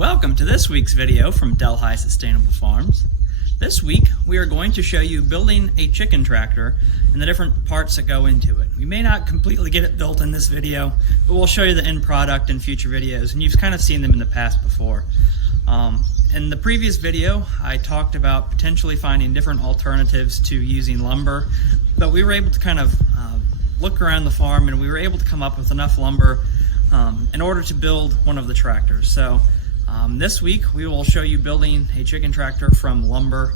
Welcome to this week's video from Delhi Sustainable Farms. This week we are going to show you building a chicken tractor and the different parts that go into it. We may not completely get it built in this video, but we'll show you the end product in future videos, and you've kind of seen them in the past before. In the previous video I talked about potentially finding different alternatives to using lumber, but we were able to kind of look around the farm and we were able to come up with enough lumber in order to build one of the tractors. So this week we will show you building a chicken tractor from lumber.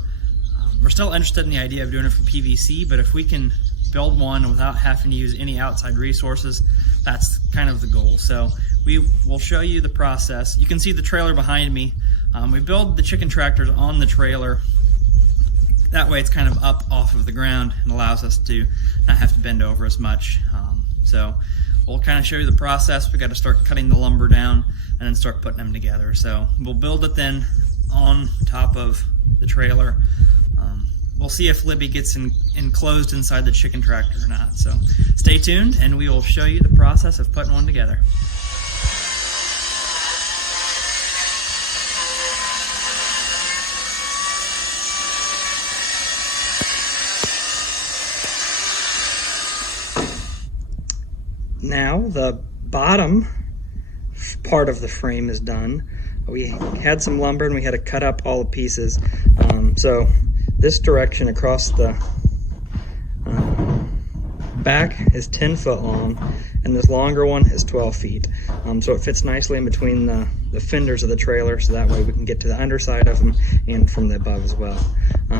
We're still interested in the idea of doing it from PVC, but if we can build one without having to use any outside resources, that's kind of the goal. So we will show you the process. You can see the trailer behind me. We build the chicken tractors on the trailer. That way it's kind of up off of the ground and allows us to not have to bend over as much. So we'll kind of show you the process. We got to start cutting the lumber down and then start putting them together. So we'll build it then on top of the trailer. We'll see if Libby gets enclosed inside the chicken tractor or not. So stay tuned and we will show you the process of putting one together. Now the bottom part of the frame is done. We had some lumber and we had to cut up all the pieces. So this direction across the back is 10 foot long and this longer one is 12 feet. So it fits nicely in between the fenders of the trailer, so that way we can get to the underside of them and from the above as well.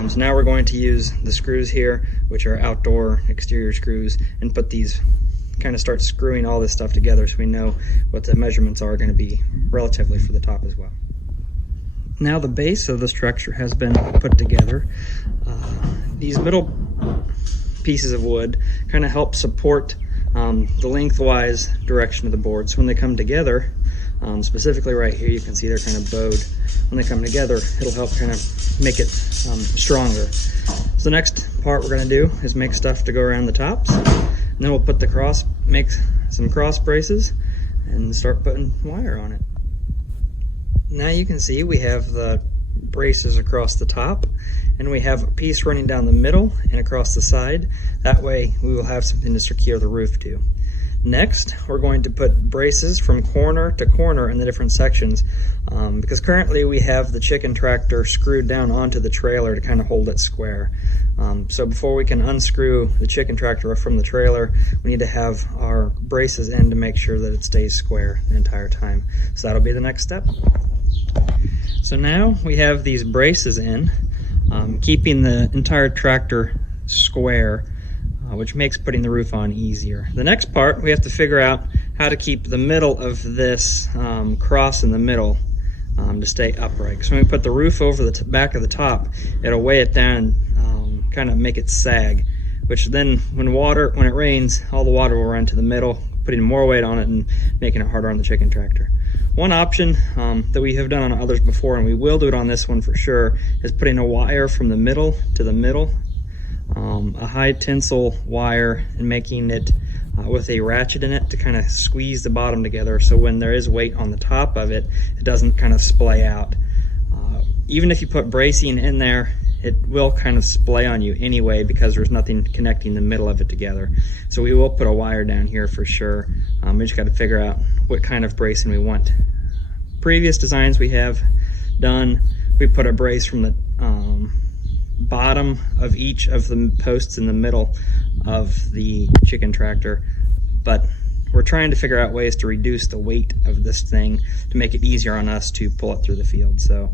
So now we're going to use the screws here, which are outdoor exterior screws, and put these, kind of start screwing all this stuff together so we know what the measurements are going to be relatively for the top as well. Now the base of the structure has been put together. These middle pieces of wood kind of help support the lengthwise direction of the board. So when they come together, specifically right here, you can see they're kind of bowed. When they come together, it'll help kind of make it stronger. So the next part we're going to do is make stuff to go around the tops. And then we'll make some cross braces and start putting wire on it. Now you can see we have the braces across the top, and we have a piece running down the middle and across the side. That way we will have something to secure the roof to. Next, we're going to put braces from corner to corner in the different sections, because currently we have the chicken tractor screwed down onto the trailer to kind of hold it square. So before we can unscrew the chicken tractor from the trailer, we need to have our braces in to make sure that it stays square the entire time. So that'll be the next step. So now we have these braces in, keeping the entire tractor square, which makes putting the roof on easier. The next part, we have to figure out how to keep the middle of this cross in the middle to stay upright. So when we put the roof over the back of the top, it'll weigh it down and kind of make it sag, which then when it rains, all the water will run to the middle, putting more weight on it and making it harder on the chicken tractor. One option that we have done on others before, and we will do it on this one for sure, is putting a wire from the middle to the middle, a high tensile wire, and making it with a ratchet in it to kind of squeeze the bottom together, so when there is weight on the top of it, it doesn't kind of splay out. Even if you put bracing in there, it will kind of splay on you anyway because there's nothing connecting the middle of it together. So we will put a wire down here for sure. We just got to figure out what kind of bracing we want. Previous designs we have done, we put a brace from the bottom of each of the posts in the middle of the chicken tractor, but we're trying to figure out ways to reduce the weight of this thing to make it easier on us to pull it through the field. So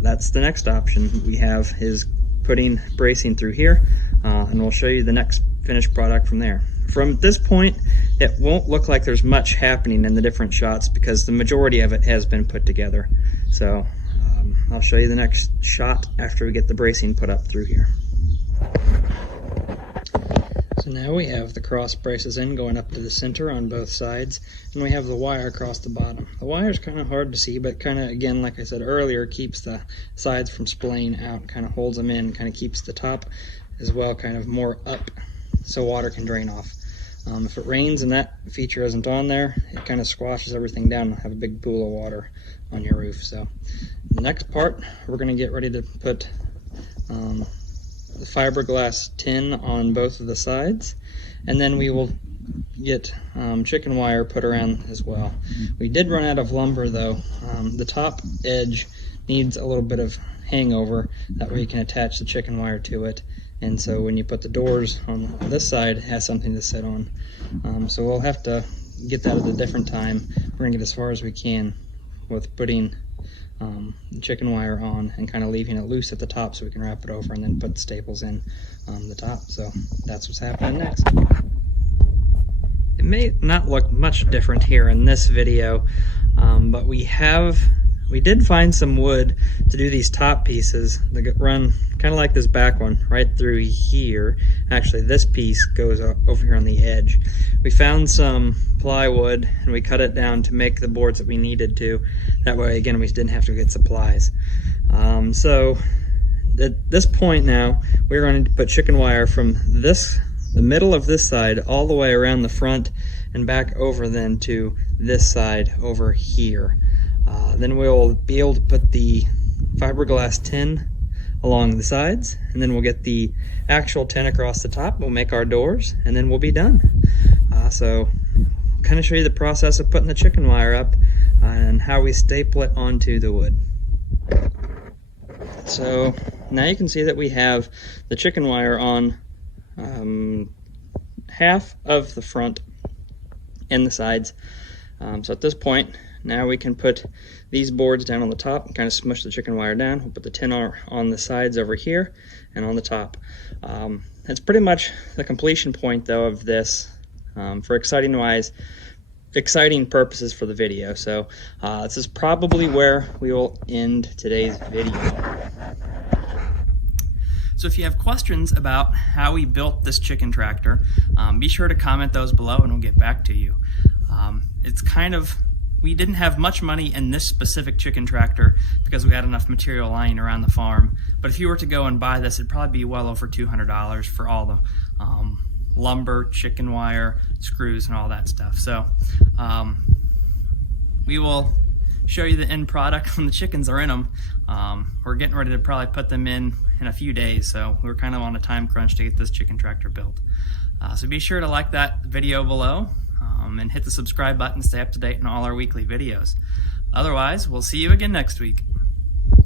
that's the next option we have, is putting bracing through here, and we'll show you the next finished product from there. From this point, it won't look like there's much happening in the different shots because the majority of it has been put together. So I'll show you the next shot after we get the bracing put up through here. So now we have the cross braces in going up to the center on both sides, and we have the wire across the bottom. The wire is kind of hard to see, but kind of, again, like I said earlier, keeps the sides from splaying out, kind of holds them in, kind of keeps the top as well kind of more up so water can drain off. If it rains and that feature isn't on there, it kind of squashes everything down and have a big pool of water on your roof. So the next part, we're going to get ready to put the fiberglass tin on both of the sides, and then we will get chicken wire put around as well. We did run out of lumber though. The top edge needs a little bit of hangover, that way you can attach the chicken wire to it, and so when you put the doors on this side, it has something to sit on. So we'll have to get that at a different time. We're gonna get as far as we can with putting the chicken wire on and kind of leaving it loose at the top so we can wrap it over and then put the staples in the top. So that's what's happening next. It may not look much different here in this video, but we did find some wood to do these top pieces that run kind of like this back one right through here. Actually, this piece goes over here on the edge. We found some plywood and we cut it down to make the boards that we needed to. That way, again, we didn't have to get supplies. So at this point now, we're going to put chicken wire from the middle of this side all the way around the front and back over then to this side over here. Then we'll be able to put the fiberglass tin along the sides, and then we'll get the actual tin across the top. We'll make our doors, and then we'll be done. So kind of show you the process of putting the chicken wire up and how we staple it onto the wood. So now you can see that we have the chicken wire on half of the front and the sides. So at this point, now we can put these boards down on the top and kind of smush the chicken wire down. We'll put the tin on the sides over here and on the top. That's pretty much the completion point though of this for exciting purposes for the video. So this is probably where we will end today's video. So if you have questions about how we built this chicken tractor, be sure to comment those below and we'll get back to you. We didn't have much money in this specific chicken tractor because we had enough material lying around the farm. But if you were to go and buy this, it'd probably be well over $200 for all the lumber, chicken wire, screws, and all that stuff. So we will show you the end product when the chickens are in them. We're getting ready to probably put them in a few days, so we're kind of on a time crunch to get this chicken tractor built. So be sure to like that video below and hit the subscribe button to stay up to date on all our weekly videos. Otherwise, we'll see you again next week.